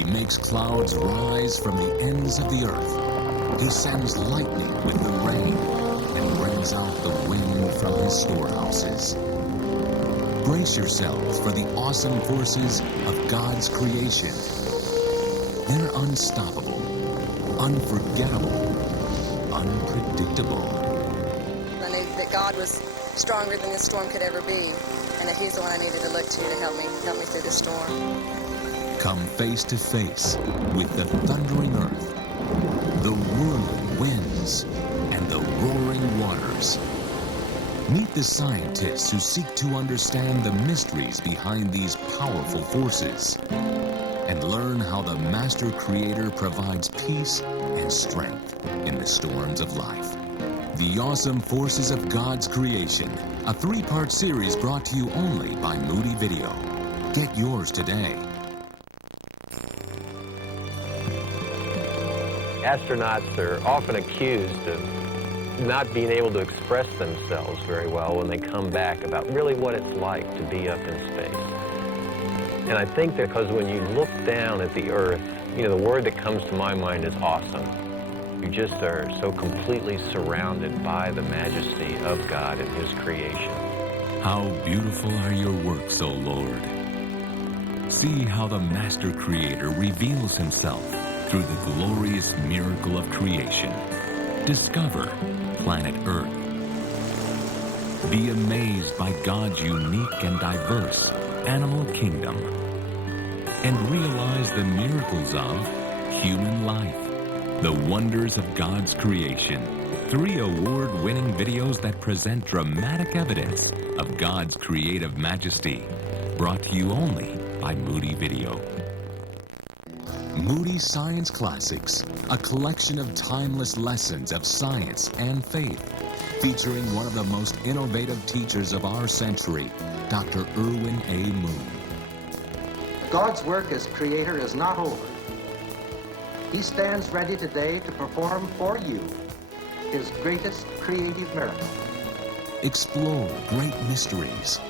He makes clouds rise from the ends of the earth. He sends lightning with the rain and brings out the wind from his storehouses. Brace yourselves for the awesome forces of God's creation. They're unstoppable, unforgettable, unpredictable. I knew that God was stronger than this storm could ever be, and that He's the one I needed to look to help me through this storm. Come face to face with the thundering earth, the whirling winds, and the roaring waters. Meet the scientists who seek to understand the mysteries behind these powerful forces and learn how the Master Creator provides peace and strength in the storms of life. The Awesome Forces of God's Creation, a 3-part series brought to you only by Moody Video. Get yours today. Astronauts are often accused of not being able to express themselves very well when they come back about really what it's like to be up in space. And I think that because when you look down at the Earth, you know, the word that comes to my mind is awesome. You just are so completely surrounded by the majesty of God and His creation. How beautiful are your works, O Lord. See how the Master Creator reveals Himself through the glorious miracle of creation. Discover planet Earth. Be amazed by God's unique and diverse animal kingdom. And realize the miracles of human life. The wonders of God's creation. 3 award-winning videos that present dramatic evidence of God's creative majesty. Brought to you only by Moody Video. Moody Science Classics, a collection of timeless lessons of science and faith, featuring one of the most innovative teachers of our century, Dr. Irwin A. Moon. God's work as creator is not over. He stands ready today to perform for you His greatest creative miracle. Explore great mysteries.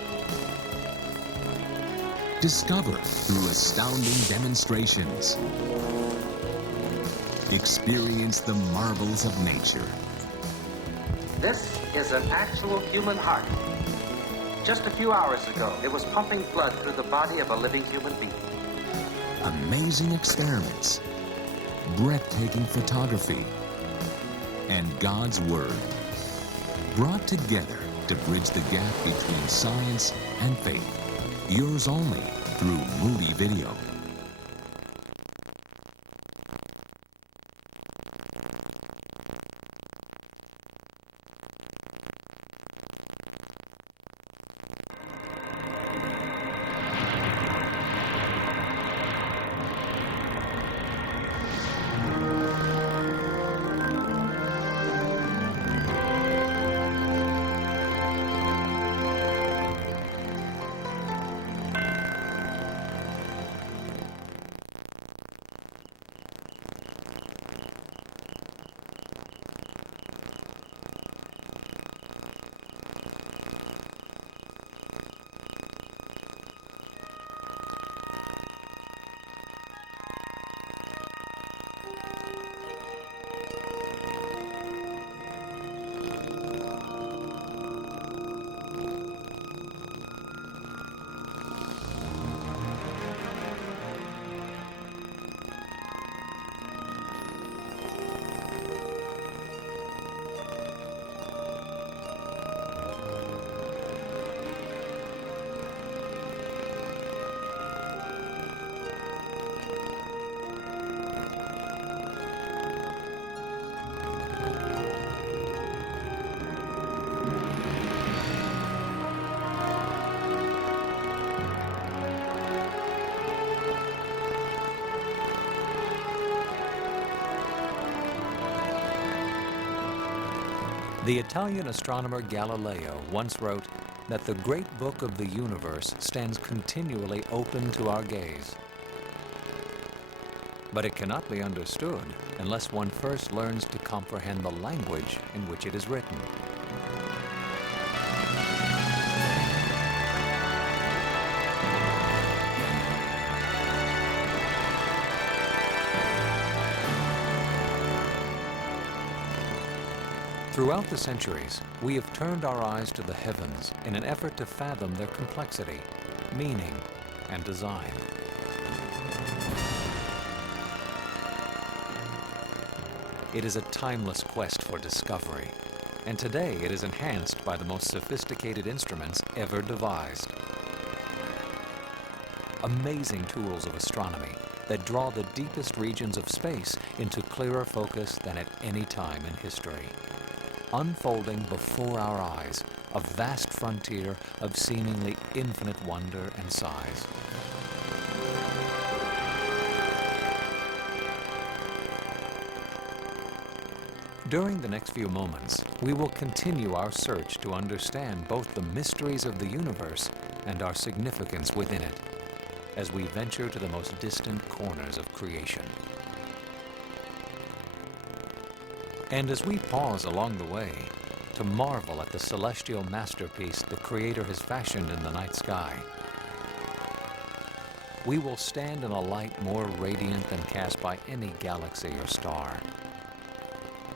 Discover through astounding demonstrations. Experience the marvels of nature. This is an actual human heart. Just a few hours ago, it was pumping blood through the body of a living human being. Amazing experiments. Breathtaking photography. And God's Word. Brought together to bridge the gap between science and faith. Yours only through Moody Video. The Italian astronomer Galileo once wrote that the great book of the universe stands continually open to our gaze. But it cannot be understood unless one first learns to comprehend the language in which it is written. Throughout the centuries, we have turned our eyes to the heavens in an effort to fathom their complexity, meaning, and design. It is a timeless quest for discovery, and today it is enhanced by the most sophisticated instruments ever devised. Amazing tools of astronomy that draw the deepest regions of space into clearer focus than at any time in history. Unfolding before our eyes, a vast frontier of seemingly infinite wonder and size. During the next few moments, we will continue our search to understand both the mysteries of the universe and our significance within it, as we venture to the most distant corners of creation. And as we pause along the way to marvel at the celestial masterpiece the Creator has fashioned in the night sky, we will stand in a light more radiant than cast by any galaxy or star.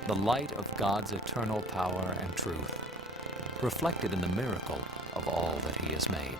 The light of God's eternal power and truth, reflected in the miracle of all that He has made.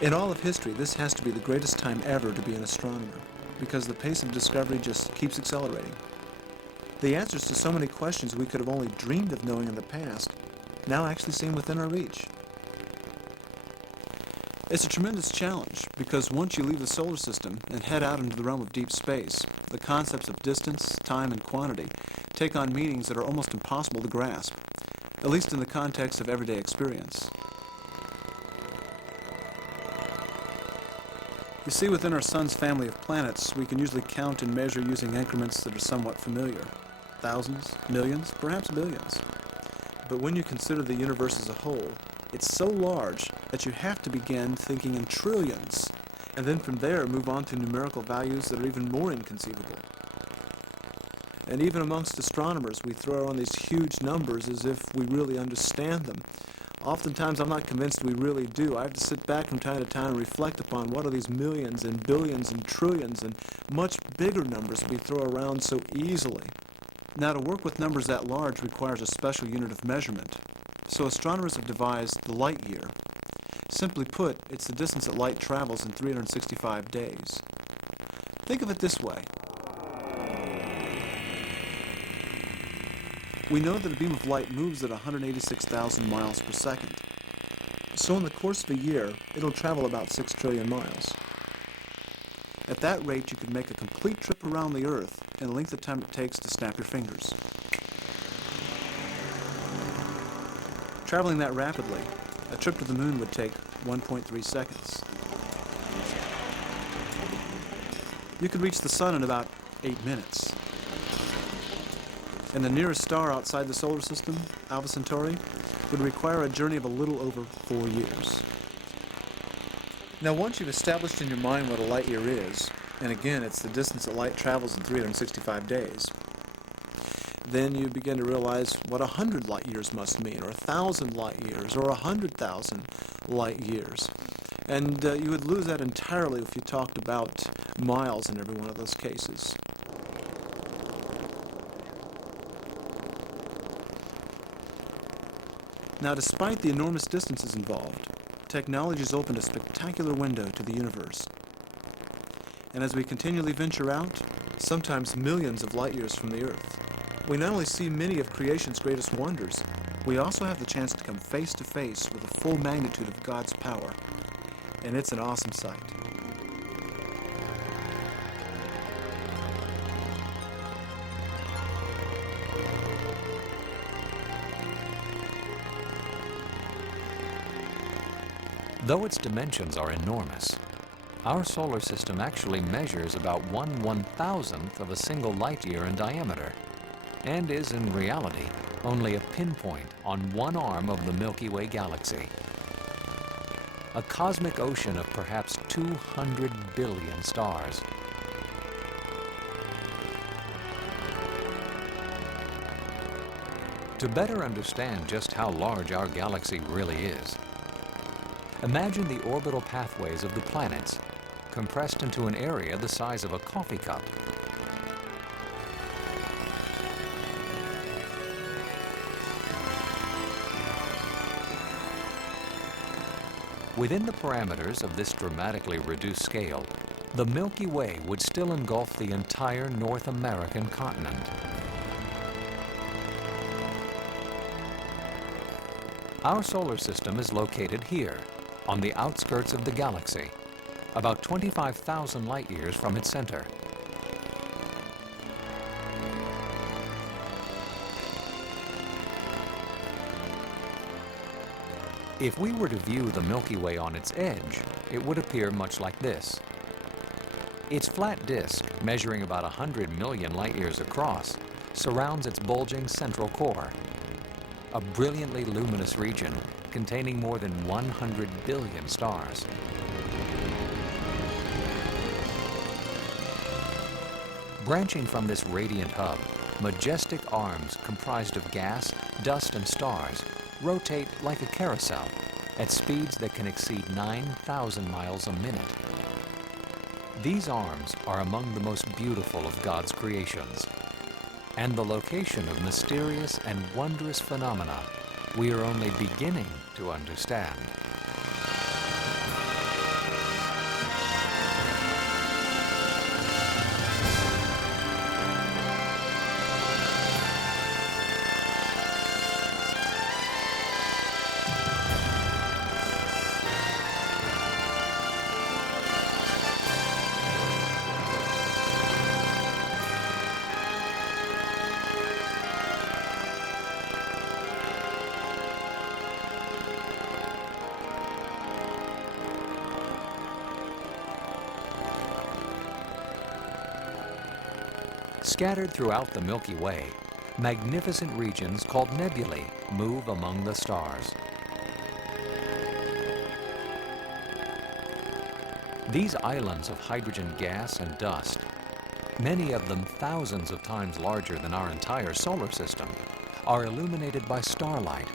In all of history, this has to be the greatest time ever to be an astronomer, because the pace of discovery just keeps accelerating. The answers to so many questions we could have only dreamed of knowing in the past now actually seem within our reach. It's a tremendous challenge, because once you leave the solar system and head out into the realm of deep space, the concepts of distance, time, and quantity take on meanings that are almost impossible to grasp, at least in the context of everyday experience. You see, within our sun's family of planets, we can usually count and measure using increments that are somewhat familiar. Thousands, millions, perhaps billions. But when you consider the universe as a whole, it's so large that you have to begin thinking in trillions, and then from there move on to numerical values that are even more inconceivable. And even amongst astronomers, we throw around these huge numbers as if we really understand them. Oftentimes, I'm not convinced we really do. I have to sit back from time to time and reflect upon what are these millions and billions and trillions and much bigger numbers we throw around so easily. Now, to work with numbers that large requires a special unit of measurement. So astronomers have devised the light year. Simply put, it's the distance that light travels in 365 days. Think of it this way. We know that a beam of light moves at 186,000 miles per second. So in the course of a year, it'll travel about 6 trillion miles. At that rate, you could make a complete trip around the Earth in the length of time it takes to snap your fingers. Traveling that rapidly, a trip to the moon would take 1.3 seconds. You could reach the sun in about 8 minutes. And the nearest star outside the solar system, Alpha Centauri, would require a journey of a little over 4 years. Now, once you've established in your mind what a light year is, and again, it's the distance that light travels in 365 days, then you begin to realize what 100 light years must mean, or 1,000 light years, or 100,000 light years. And you would lose that entirely if you talked about miles in every one of those cases. Now, despite the enormous distances involved, technology has opened a spectacular window to the universe. And as we continually venture out, sometimes millions of light years from the Earth, we not only see many of creation's greatest wonders, we also have the chance to come face to face with the full magnitude of God's power. And it's an awesome sight. Though its dimensions are enormous, our solar system actually measures about 1/1000th of a single light year in diameter, and is in reality only a pinpoint on one arm of the Milky Way galaxy. A cosmic ocean of perhaps 200 billion stars. To better understand just how large our galaxy really is, imagine the orbital pathways of the planets compressed into an area the size of a coffee cup. Within the parameters of this dramatically reduced scale, the Milky Way would still engulf the entire North American continent. Our solar system is located here, on the outskirts of the galaxy, about 25,000 light years from its center. If we were to view the Milky Way on its edge, it would appear much like this. Its flat disk, measuring about 100 million light years across, surrounds its bulging central core, a brilliantly luminous region containing more than 100 billion stars. Branching from this radiant hub, majestic arms comprised of gas, dust, and stars rotate like a carousel at speeds that can exceed 9,000 miles a minute. These arms are among the most beautiful of God's creations, and the location of mysterious and wondrous phenomena we are only beginning to understand. Scattered throughout the Milky Way, magnificent regions called nebulae move among the stars. These islands of hydrogen gas and dust, many of them thousands of times larger than our entire solar system, are illuminated by starlight,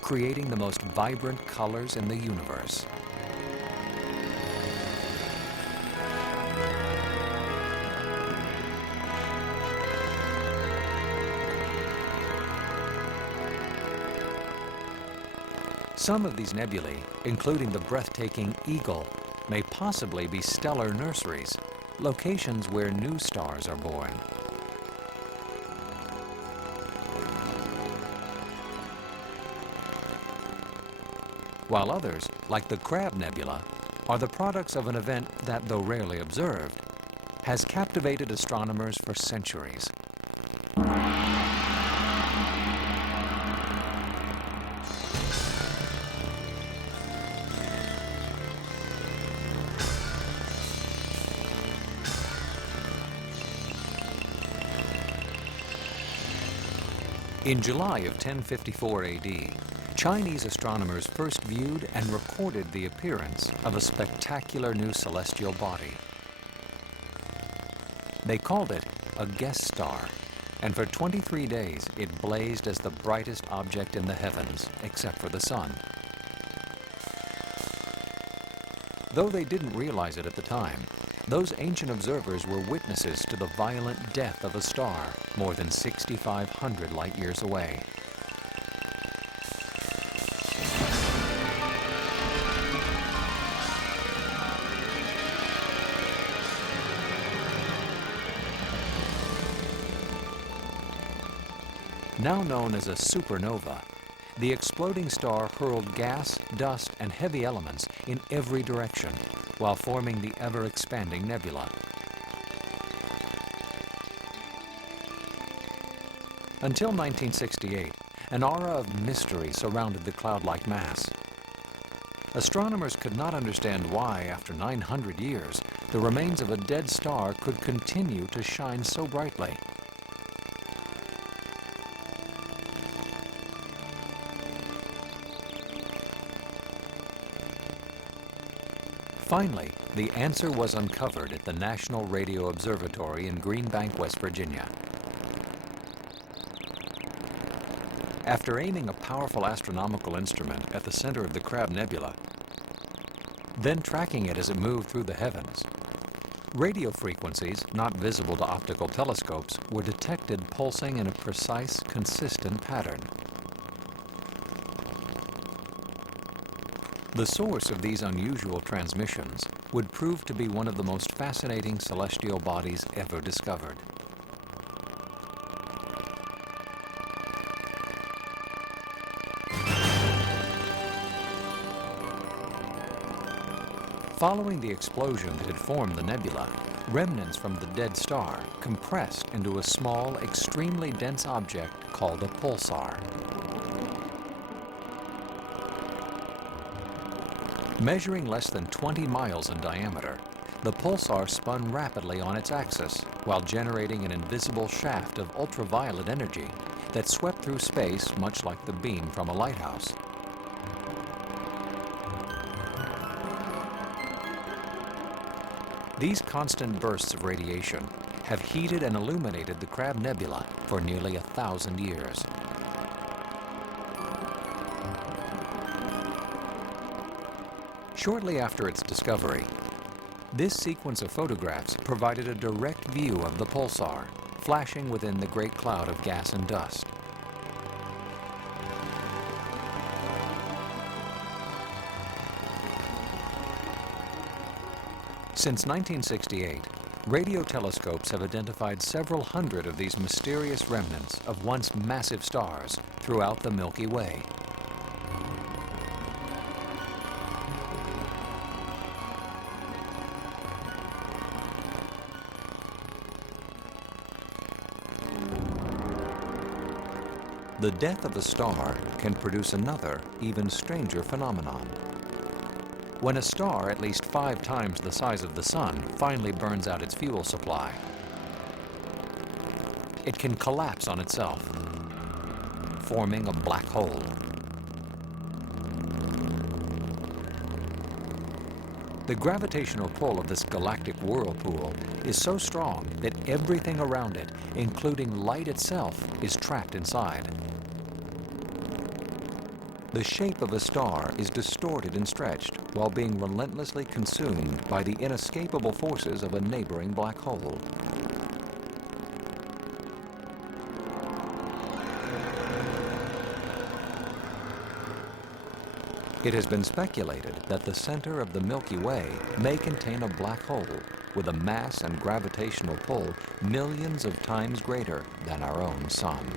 creating the most vibrant colors in the universe. Some of these nebulae, including the breathtaking Eagle, may possibly be stellar nurseries, locations where new stars are born. While others, like the Crab Nebula, are the products of an event that, though rarely observed, has captivated astronomers for centuries. In July of 1054 AD, Chinese astronomers first viewed and recorded the appearance of a spectacular new celestial body. They called it a guest star, and for 23 days it blazed as the brightest object in the heavens, except for the sun. Though they didn't realize it at the time, those ancient observers were witnesses to the violent death of a star more than 6,500 light years away. Now known as a supernova, the exploding star hurled gas, dust, and heavy elements in every direction while forming the ever-expanding nebula. Until 1968, an aura of mystery surrounded the cloud-like mass. Astronomers could not understand why, after 900 years, the remains of a dead star could continue to shine so brightly. Finally, the answer was uncovered at the National Radio Observatory in Green Bank, West Virginia. After aiming a powerful astronomical instrument at the center of the Crab Nebula, then tracking it as it moved through the heavens, radio frequencies, not visible to optical telescopes, were detected pulsing in a precise, consistent pattern. The source of these unusual transmissions would prove to be one of the most fascinating celestial bodies ever discovered. Following the explosion that had formed the nebula, remnants from the dead star compressed into a small, extremely dense object called a pulsar. Measuring less than 20 miles in diameter, the pulsar spun rapidly on its axis while generating an invisible shaft of ultraviolet energy that swept through space much like the beam from a lighthouse. These constant bursts of radiation have heated and illuminated the Crab Nebula for nearly 1,000 years. Shortly after its discovery, this sequence of photographs provided a direct view of the pulsar, flashing within the great cloud of gas and dust. Since 1968, radio telescopes have identified several hundred of these mysterious remnants of once massive stars throughout the Milky Way. The death of a star can produce another, even stranger phenomenon. When a star at least 5 times the size of the Sun finally burns out its fuel supply, it can collapse on itself, forming a black hole. The gravitational pull of this galactic whirlpool is so strong that everything around it, including light itself, is trapped inside. The shape of a star is distorted and stretched while being relentlessly consumed by the inescapable forces of a neighboring black hole. It has been speculated that the center of the Milky Way may contain a black hole with a mass and gravitational pull millions of times greater than our own Sun.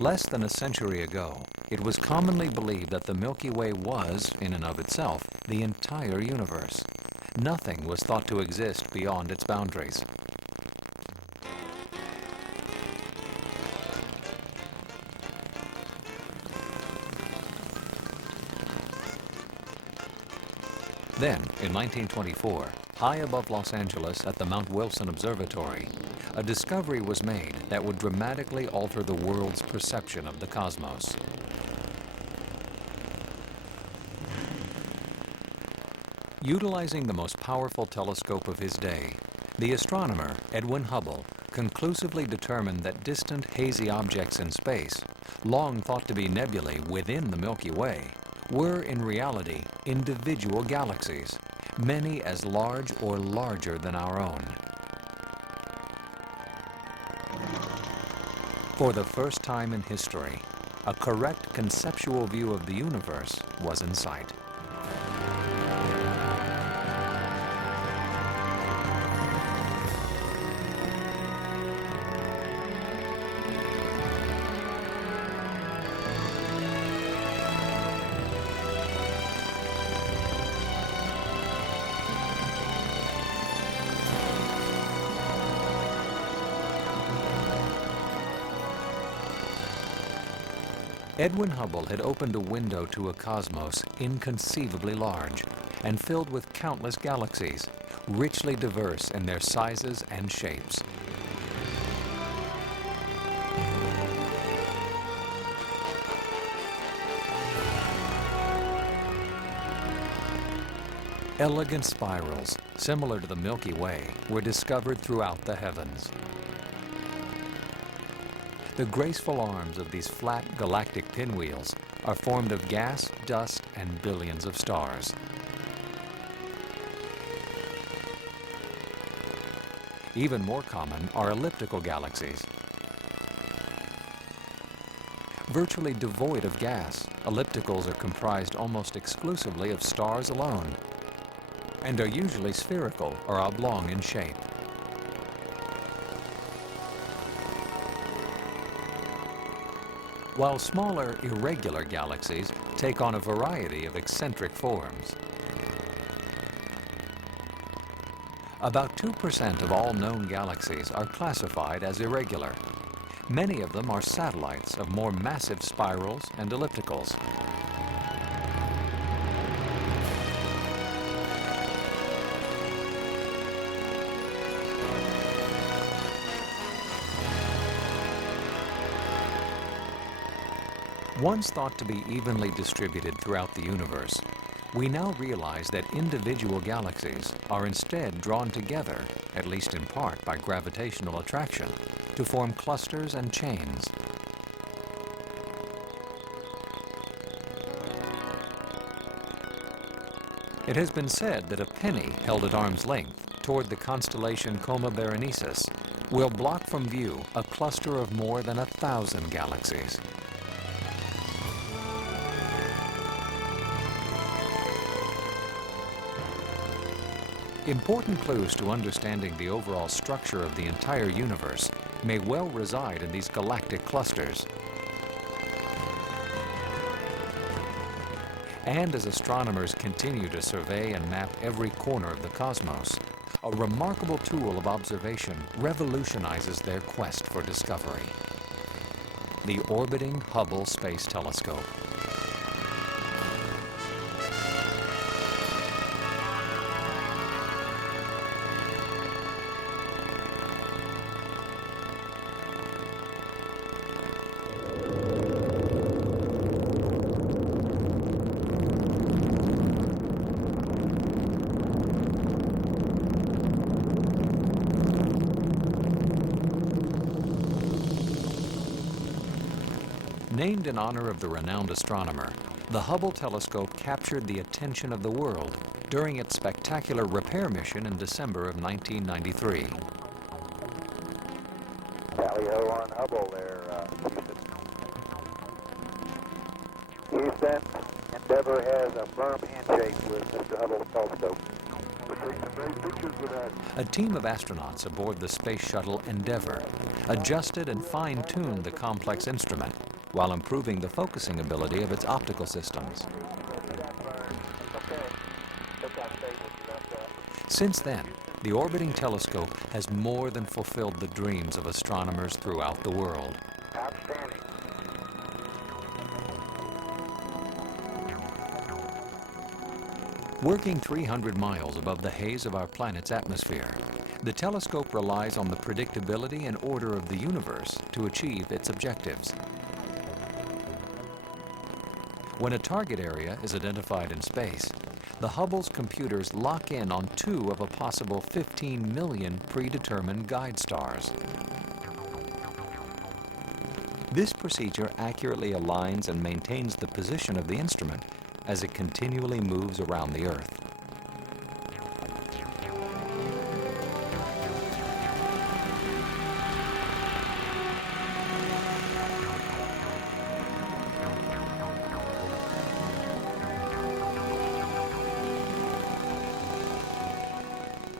Less than a century ago, it was commonly believed that the Milky Way was, in and of itself, the entire universe. Nothing was thought to exist beyond its boundaries. Then, in 1924, high above Los Angeles at the Mount Wilson Observatory, a discovery was made that would dramatically alter the world's perception of the cosmos. Utilizing the most powerful telescope of his day, the astronomer Edwin Hubble conclusively determined that distant hazy objects in space, long thought to be nebulae within the Milky Way, were in reality individual galaxies, many as large or larger than our own. For the first time in history, a correct conceptual view of the universe was in sight. Edwin Hubble had opened a window to a cosmos inconceivably large and filled with countless galaxies, richly diverse in their sizes and shapes. Elegant spirals, similar to the Milky Way, were discovered throughout the heavens. The graceful arms of these flat galactic pinwheels are formed of gas, dust, and billions of stars. Even more common are elliptical galaxies. Virtually devoid of gas, ellipticals are comprised almost exclusively of stars alone, and are usually spherical or oblong in shape. While smaller, irregular galaxies take on a variety of eccentric forms. About 2% of all known galaxies are classified as irregular. Many of them are satellites of more massive spirals and ellipticals. Once thought to be evenly distributed throughout the universe, we now realize that individual galaxies are instead drawn together, at least in part by gravitational attraction, to form clusters and chains. It has been said that a penny held at arm's length toward the constellation Coma Berenices will block from view a cluster of more than 1,000 galaxies. Important clues to understanding the overall structure of the entire universe may well reside in these galactic clusters. And as astronomers continue to survey and map every corner of the cosmos, a remarkable tool of observation revolutionizes their quest for discovery: the orbiting Hubble Space Telescope. Named in honor of the renowned astronomer, the Hubble telescope captured the attention of the world during its spectacular repair mission in December of 1993. Tally-ho on Hubble there, Houston. Houston, Endeavour has a firm handshake with Mr. Hubble's telescope. We're taking some great pictures with that. A team of astronauts aboard the space shuttle Endeavour adjusted and fine-tuned the complex instrument while improving the focusing ability of its optical systems. Since then, the orbiting telescope has more than fulfilled the dreams of astronomers throughout the world. Outstanding. Working 300 miles above the haze of our planet's atmosphere, the telescope relies on the predictability and order of the universe to achieve its objectives. When a target area is identified in space, the Hubble's computers lock in on 2 of a possible 15 million predetermined guide stars. This procedure accurately aligns and maintains the position of the instrument as it continually moves around the Earth.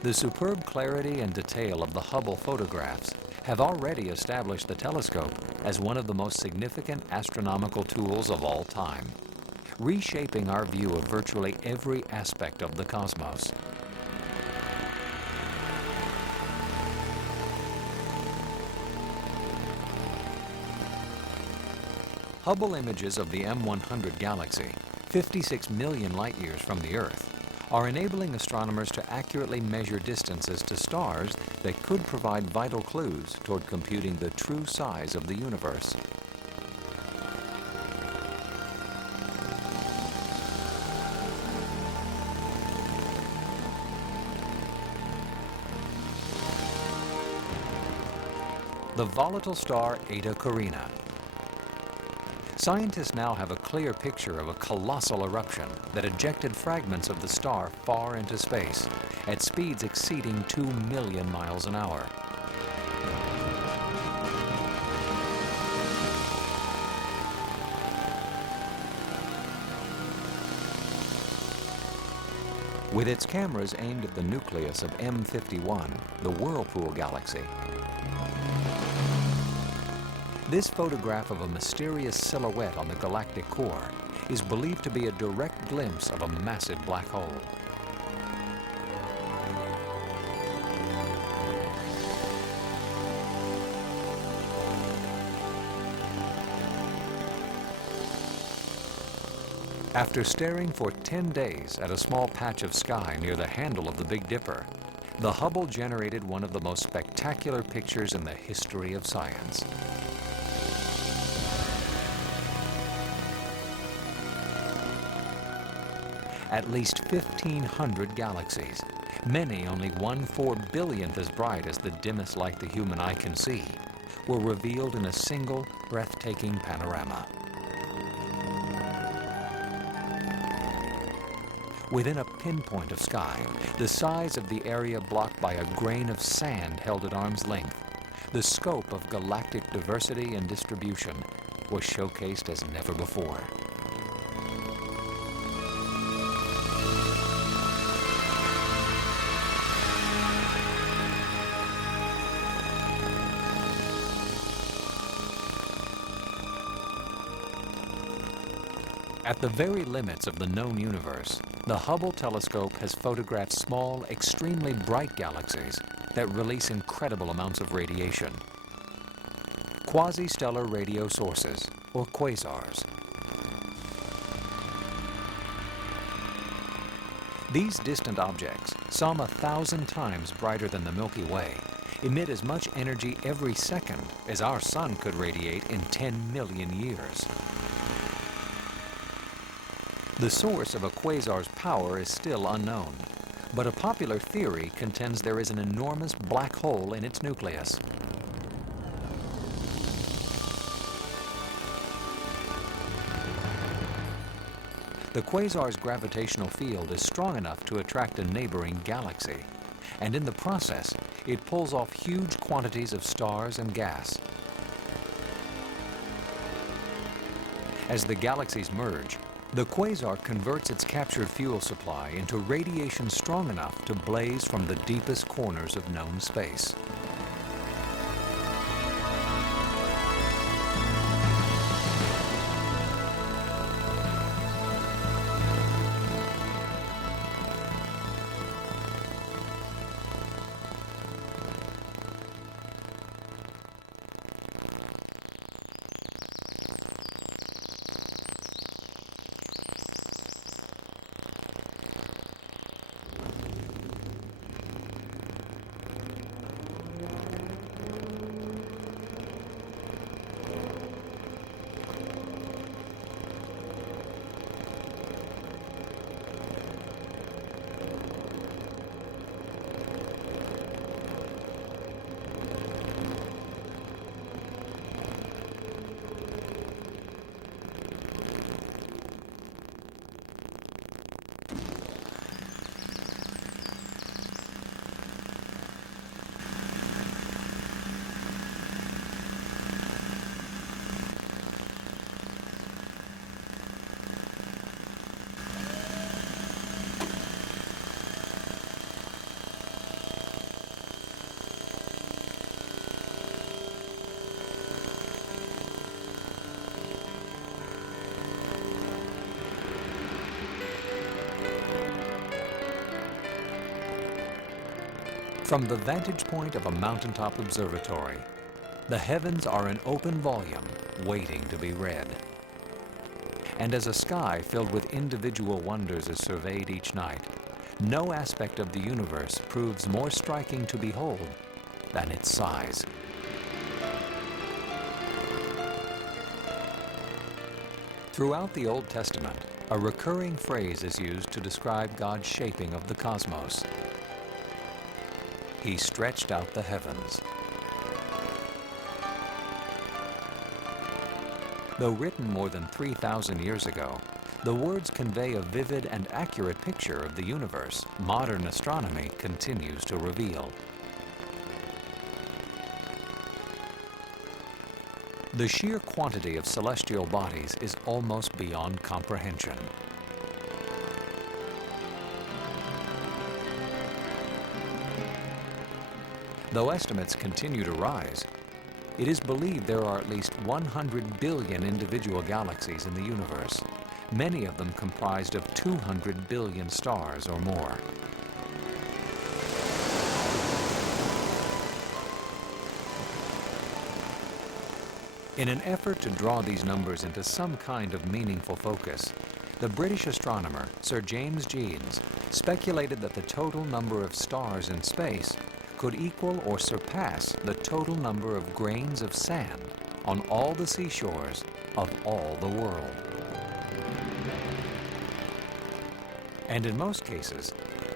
The superb clarity and detail of the Hubble photographs have already established the telescope as one of the most significant astronomical tools of all time, reshaping our view of virtually every aspect of the cosmos. Hubble images of the M100 galaxy, 56 million light-years from the Earth, are enabling astronomers to accurately measure distances to stars that could provide vital clues toward computing the true size of the universe. The volatile star Eta Carina. Scientists now have a clear picture of a colossal eruption that ejected fragments of the star far into space at speeds exceeding 2 million miles an hour. With its cameras aimed at the nucleus of M51, the Whirlpool galaxy, this photograph of a mysterious silhouette on the galactic core is believed to be a direct glimpse of a massive black hole. After staring for 10 days at a small patch of sky near the handle of the Big Dipper, the Hubble generated one of the most spectacular pictures in the history of science. At least 1,500 galaxies, many only 1/4 billionth as bright as the dimmest light the human eye can see, were revealed in a single, breathtaking panorama. Within a pinpoint of sky, the size of the area blocked by a grain of sand held at arm's length, the scope of galactic diversity and distribution was showcased as never before. At the very limits of the known universe, the Hubble telescope has photographed small, extremely bright galaxies that release incredible amounts of radiation. Quasi-stellar radio sources, or quasars. These distant objects, some 1,000 times brighter than the Milky Way, emit as much energy every second as our sun could radiate in 10 million years. The source of a quasar's power is still unknown, but a popular theory contends there is an enormous black hole in its nucleus. The quasar's gravitational field is strong enough to attract a neighboring galaxy, and in the process, it pulls off huge quantities of stars and gas. As the galaxies merge, the quasar converts its captured fuel supply into radiation strong enough to blaze from the deepest corners of known space. From the vantage point of a mountaintop observatory, the heavens are an open volume waiting to be read. And as a sky filled with individual wonders is surveyed each night, no aspect of the universe proves more striking to behold than its size. Throughout the Old Testament, a recurring phrase is used to describe God's shaping of the cosmos. He stretched out the heavens. Though written more than 3,000 years ago, the words convey a vivid and accurate picture of the universe modern astronomy continues to reveal. The sheer quantity of celestial bodies is almost beyond comprehension. Though estimates continue to rise, it is believed there are at least 100 billion individual galaxies in the universe, many of them comprised of 200 billion stars or more. In an effort to draw these numbers into some kind of meaningful focus, the British astronomer Sir James Jeans speculated that the total number of stars in space could equal or surpass the total number of grains of sand on all the seashores of all the world. And in most cases,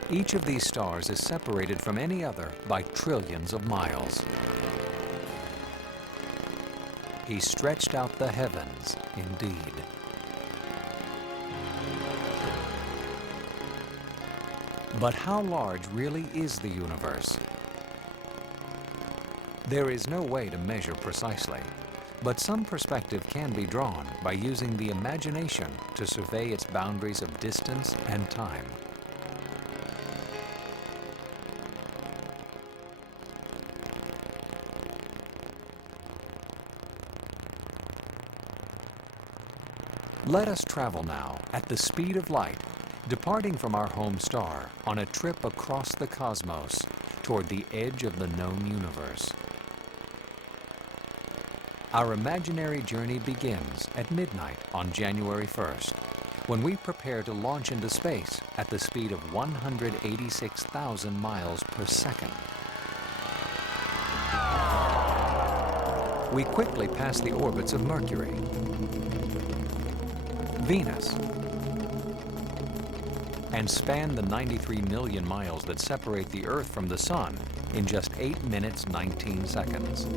each of these stars is separated from any other by trillions of miles. He stretched out the heavens, indeed. But how large really is the universe? There is no way to measure precisely, but some perspective can be drawn by using the imagination to survey its boundaries of distance and time. Let us travel now at the speed of light, departing from our home star on a trip across the cosmos toward the edge of the known universe. Our imaginary journey begins at midnight on January 1st, when we prepare to launch into space at the speed of 186,000 miles per second. We quickly pass the orbits of Mercury, Venus, and span the 93 million miles that separate the Earth from the Sun in just 8 minutes 19 seconds.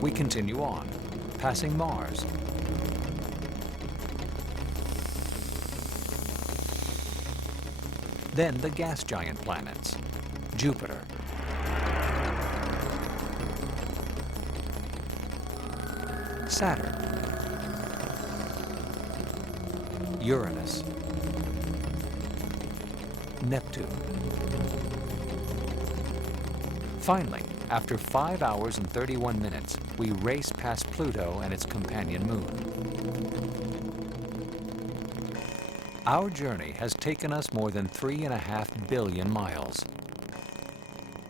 We continue on, passing Mars, then the gas giant planets, Jupiter, Saturn, Uranus, Neptune. Finally, after 5 hours and 31 minutes, we race past Pluto and its companion moon. Our journey has taken us more than 3.5 billion miles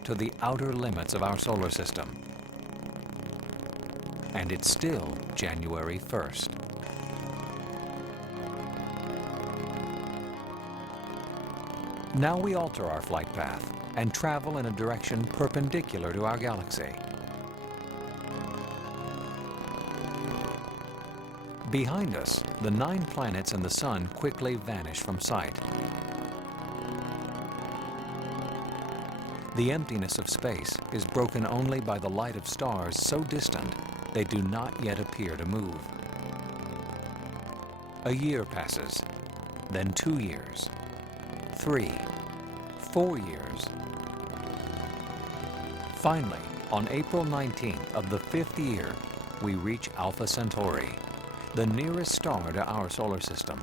to the outer limits of our solar system. And it's still January 1st. Now we alter our flight path and travel in a direction perpendicular to our galaxy. Behind us, the 9 planets and the Sun quickly vanish from sight. The emptiness of space is broken only by the light of stars so distant they do not yet appear to move. A year passes, then 2 years, 3, 4 years. Finally, on April 19th of the 5th year, we reach Alpha Centauri, the nearest star to our solar system.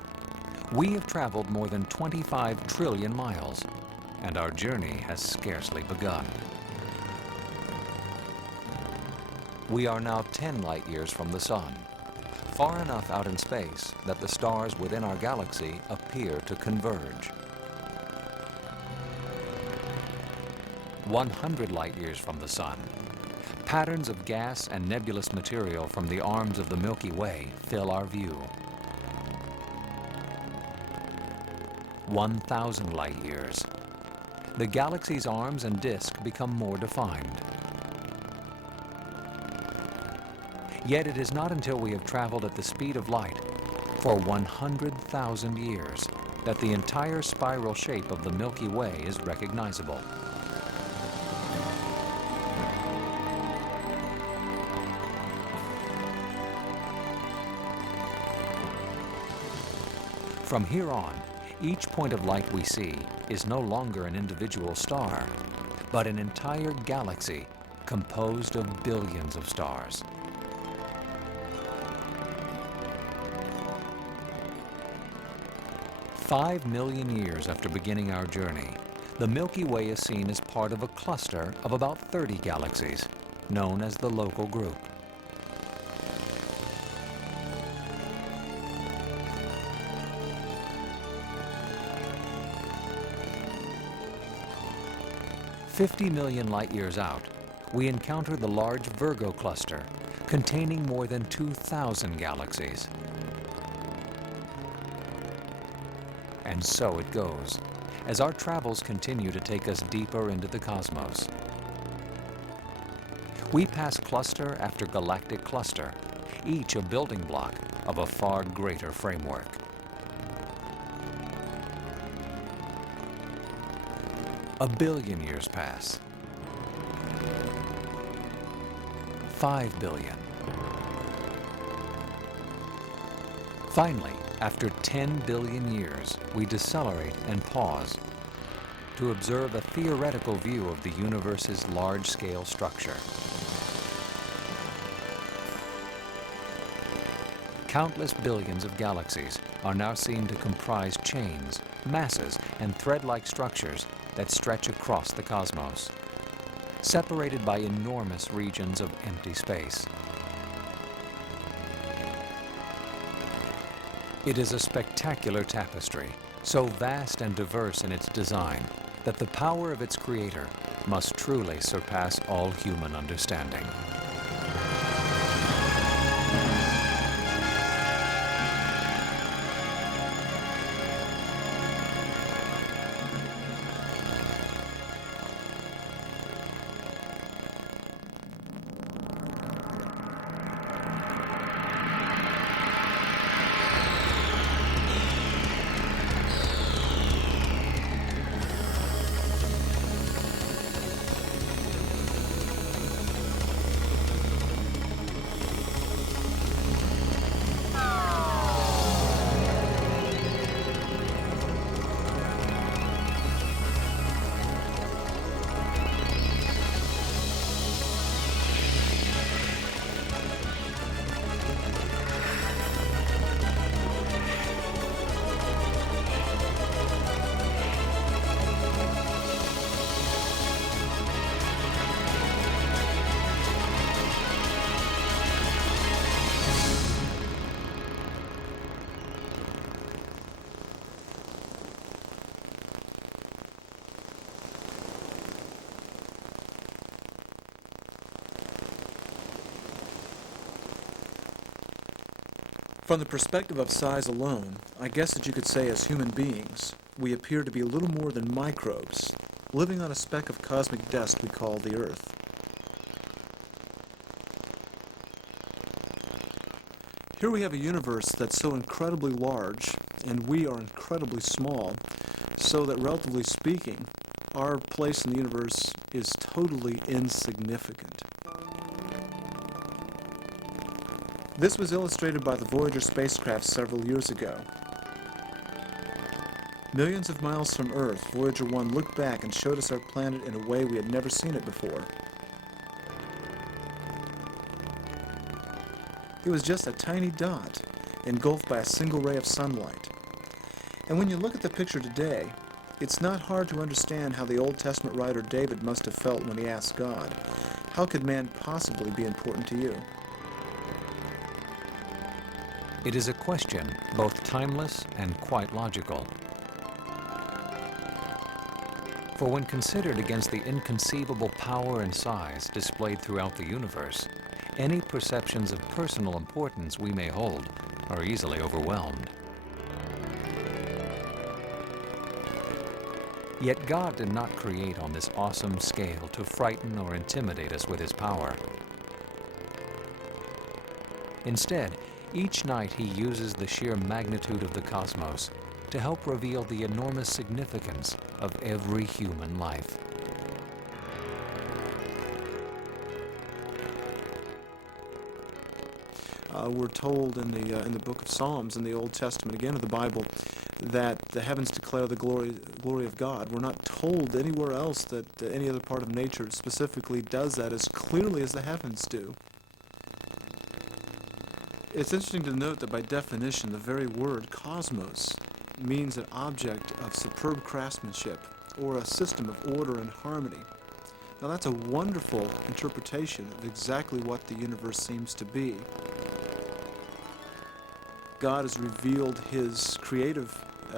We have traveled more than 25 trillion miles, and our journey has scarcely begun. We are now 10 light years from the Sun, far enough out in space that the stars within our galaxy appear to converge. 100 light years from the Sun, Patterns of gas and nebulous material from the arms of the Milky Way fill our view. 1,000 light years. The galaxy's arms and disk become more defined. Yet it is not until we have traveled at the speed of light for 100,000 years that the entire spiral shape of the Milky Way is recognizable. From here on, each point of light we see is no longer an individual star, but an entire galaxy composed of billions of stars. "5 million years after beginning our journey, the Milky Way is seen as part of a cluster of about 30 galaxies, known as the Local Group. "50 million light years out, we encounter the large Virgo cluster, containing more than 2,000 galaxies. And so it goes, as our travels continue to take us deeper into the cosmos. We pass cluster after galactic cluster, each a building block of a far greater framework. A billion years pass. 5 billion. Finally, after 10 billion years, we decelerate and pause to observe a theoretical view of the universe's large-scale structure. Countless billions of galaxies are now seen to comprise chains, masses, and thread-like structures that stretch across the cosmos, separated by enormous regions of empty space. It is a spectacular tapestry, so vast and diverse in its design that the power of its creator must truly surpass all human understanding. From the perspective of size alone, I guess that you could say as human beings, we appear to be little more than microbes, living on a speck of cosmic dust we call the Earth. Here we have a universe that's so incredibly large, and we are incredibly small, so that relatively speaking, our place in the universe is totally insignificant. This was illustrated by the Voyager spacecraft several years ago. Millions of miles from Earth, Voyager 1 looked back and showed us our planet in a way we had never seen it before. It was just a tiny dot, engulfed by a single ray of sunlight. And when you look at the picture today, it's not hard to understand how the Old Testament writer David must have felt when he asked God, "How could man possibly be important to you?" It is a question both timeless and quite logical. For when considered against the inconceivable power and size displayed throughout the universe, any perceptions of personal importance we may hold are easily overwhelmed. Yet God did not create on this awesome scale to frighten or intimidate us with His power. Instead, each night He uses the sheer magnitude of the cosmos to help reveal the enormous significance of every human life. We're told in the book of Psalms, in the Old Testament, again of the Bible, that the heavens declare the glory of God. We're not told anywhere else that any other part of nature specifically does that as clearly as the heavens do. It's interesting to note that by definition, the very word cosmos means an object of superb craftsmanship or a system of order and harmony. Now that's a wonderful interpretation of exactly what the universe seems to be. God has revealed His creative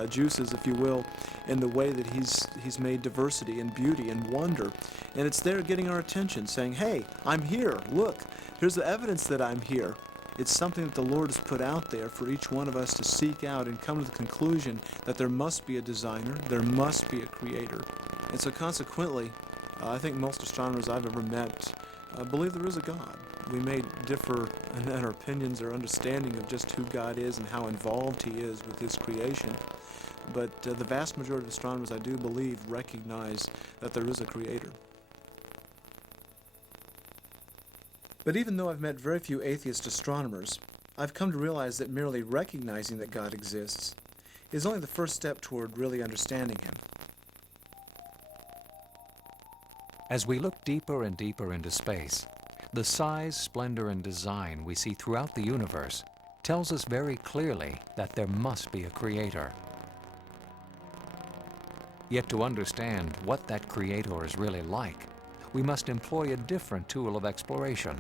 juices, if you will, in the way that He's made diversity and beauty and wonder. And it's there getting our attention, saying, hey, I'm here, look, here's the evidence that I'm here. It's something that the Lord has put out there for each one of us to seek out and come to the conclusion that there must be a designer, there must be a creator. And so consequently, I think most astronomers I've ever met believe there is a God. We may differ in our opinions or understanding of just who God is and how involved He is with His creation, but the vast majority of astronomers, I do believe, recognize that there is a creator. But even though I've met very few atheist astronomers, I've come to realize that merely recognizing that God exists is only the first step toward really understanding Him. As we look deeper and deeper into space, the size, splendor, and design we see throughout the universe tells us very clearly that there must be a creator. Yet to understand what that creator is really like, we must employ a different tool of exploration.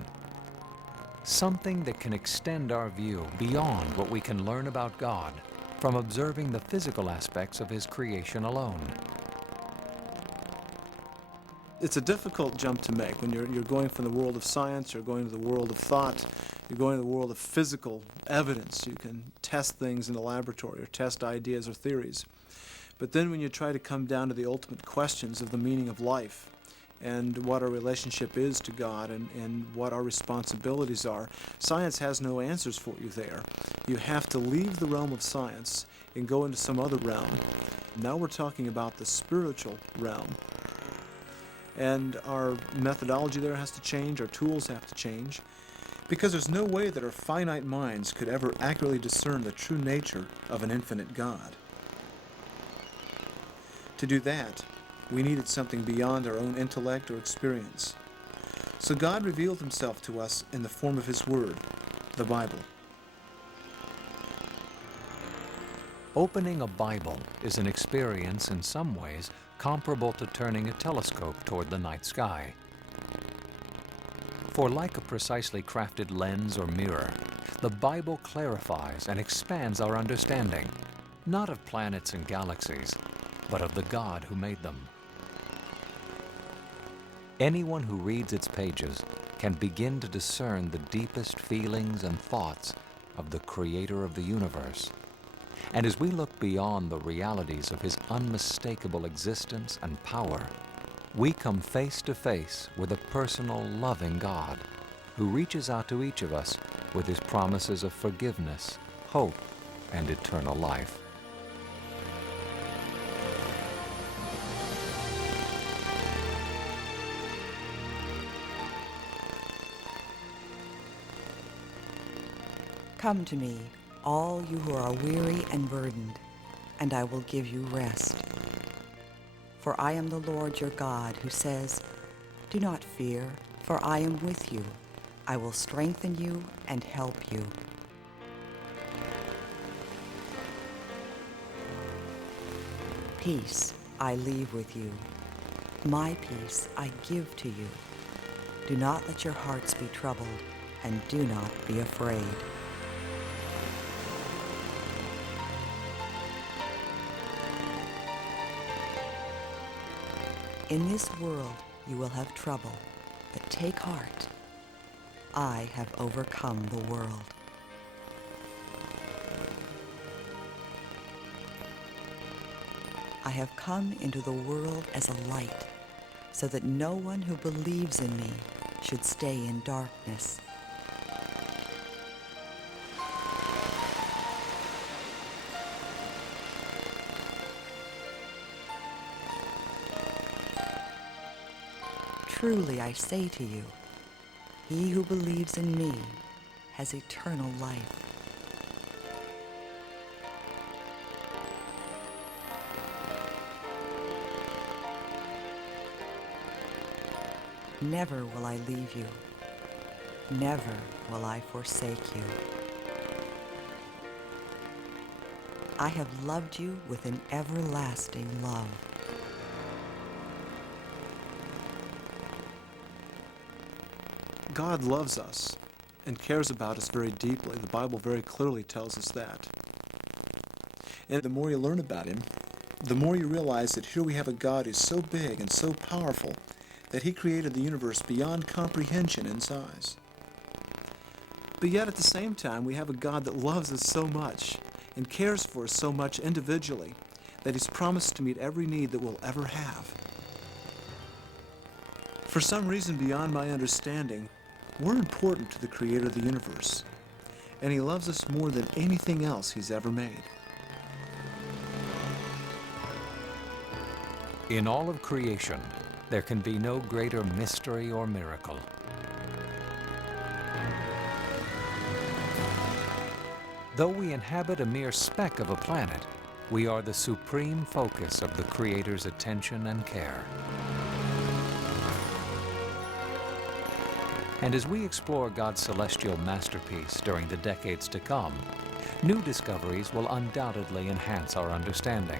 Something that can extend our view beyond what we can learn about God from observing the physical aspects of His creation alone. It's a difficult jump to make when you're going from the world of science, you're going to the world of thought, you're going to the world of physical evidence. You can test things in the laboratory or test ideas or theories. But then when you try to come down to the ultimate questions of the meaning of life and what our relationship is to God and what our responsibilities are, science has no answers for you there. You have to leave the realm of science and go into some other realm. Now we're talking about the spiritual realm. And our methodology there has to change, our tools have to change, because there's no way that our finite minds could ever accurately discern the true nature of an infinite God. To do that, we needed something beyond our own intellect or experience. So God revealed Himself to us in the form of His Word, the Bible. Opening a Bible is an experience in some ways comparable to turning a telescope toward the night sky. For like a precisely crafted lens or mirror, the Bible clarifies and expands our understanding, not of planets and galaxies, but of the God who made them. Anyone who reads its pages can begin to discern the deepest feelings and thoughts of the Creator of the universe. And as we look beyond the realities of His unmistakable existence and power, we come face to face with a personal, loving God who reaches out to each of us with His promises of forgiveness, hope, and eternal life. Come to me, all you who are weary and burdened, and I will give you rest. For I am the Lord your God, who says, do not fear, for I am with you. I will strengthen you and help you. Peace I leave with you. My peace I give to you. Do not let your hearts be troubled, and do not be afraid. In this world you will have trouble, but take heart. I have overcome the world. I have come into the world as a light, so that no one who believes in me should stay in darkness. Truly I say to you, he who believes in me has eternal life. Never will I leave you. Never will I forsake you. I have loved you with an everlasting love. God loves us and cares about us very deeply. The Bible very clearly tells us that. And the more you learn about him, the more you realize that here we have a God who's so big and so powerful that he created the universe beyond comprehension in size. But yet at the same time, we have a God that loves us so much and cares for us so much individually that he's promised to meet every need that we'll ever have. For some reason beyond my understanding, we're important to the Creator of the universe, and he loves us more than anything else he's ever made. In all of creation, there can be no greater mystery or miracle. Though we inhabit a mere speck of a planet, we are the supreme focus of the Creator's attention and care. And as we explore God's celestial masterpiece during the decades to come, new discoveries will undoubtedly enhance our understanding.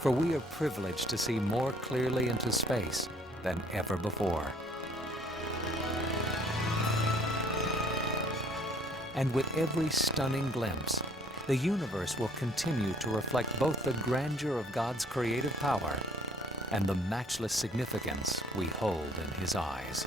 For we are privileged to see more clearly into space than ever before. And with every stunning glimpse, the universe will continue to reflect both the grandeur of God's creative power and the matchless significance we hold in his eyes.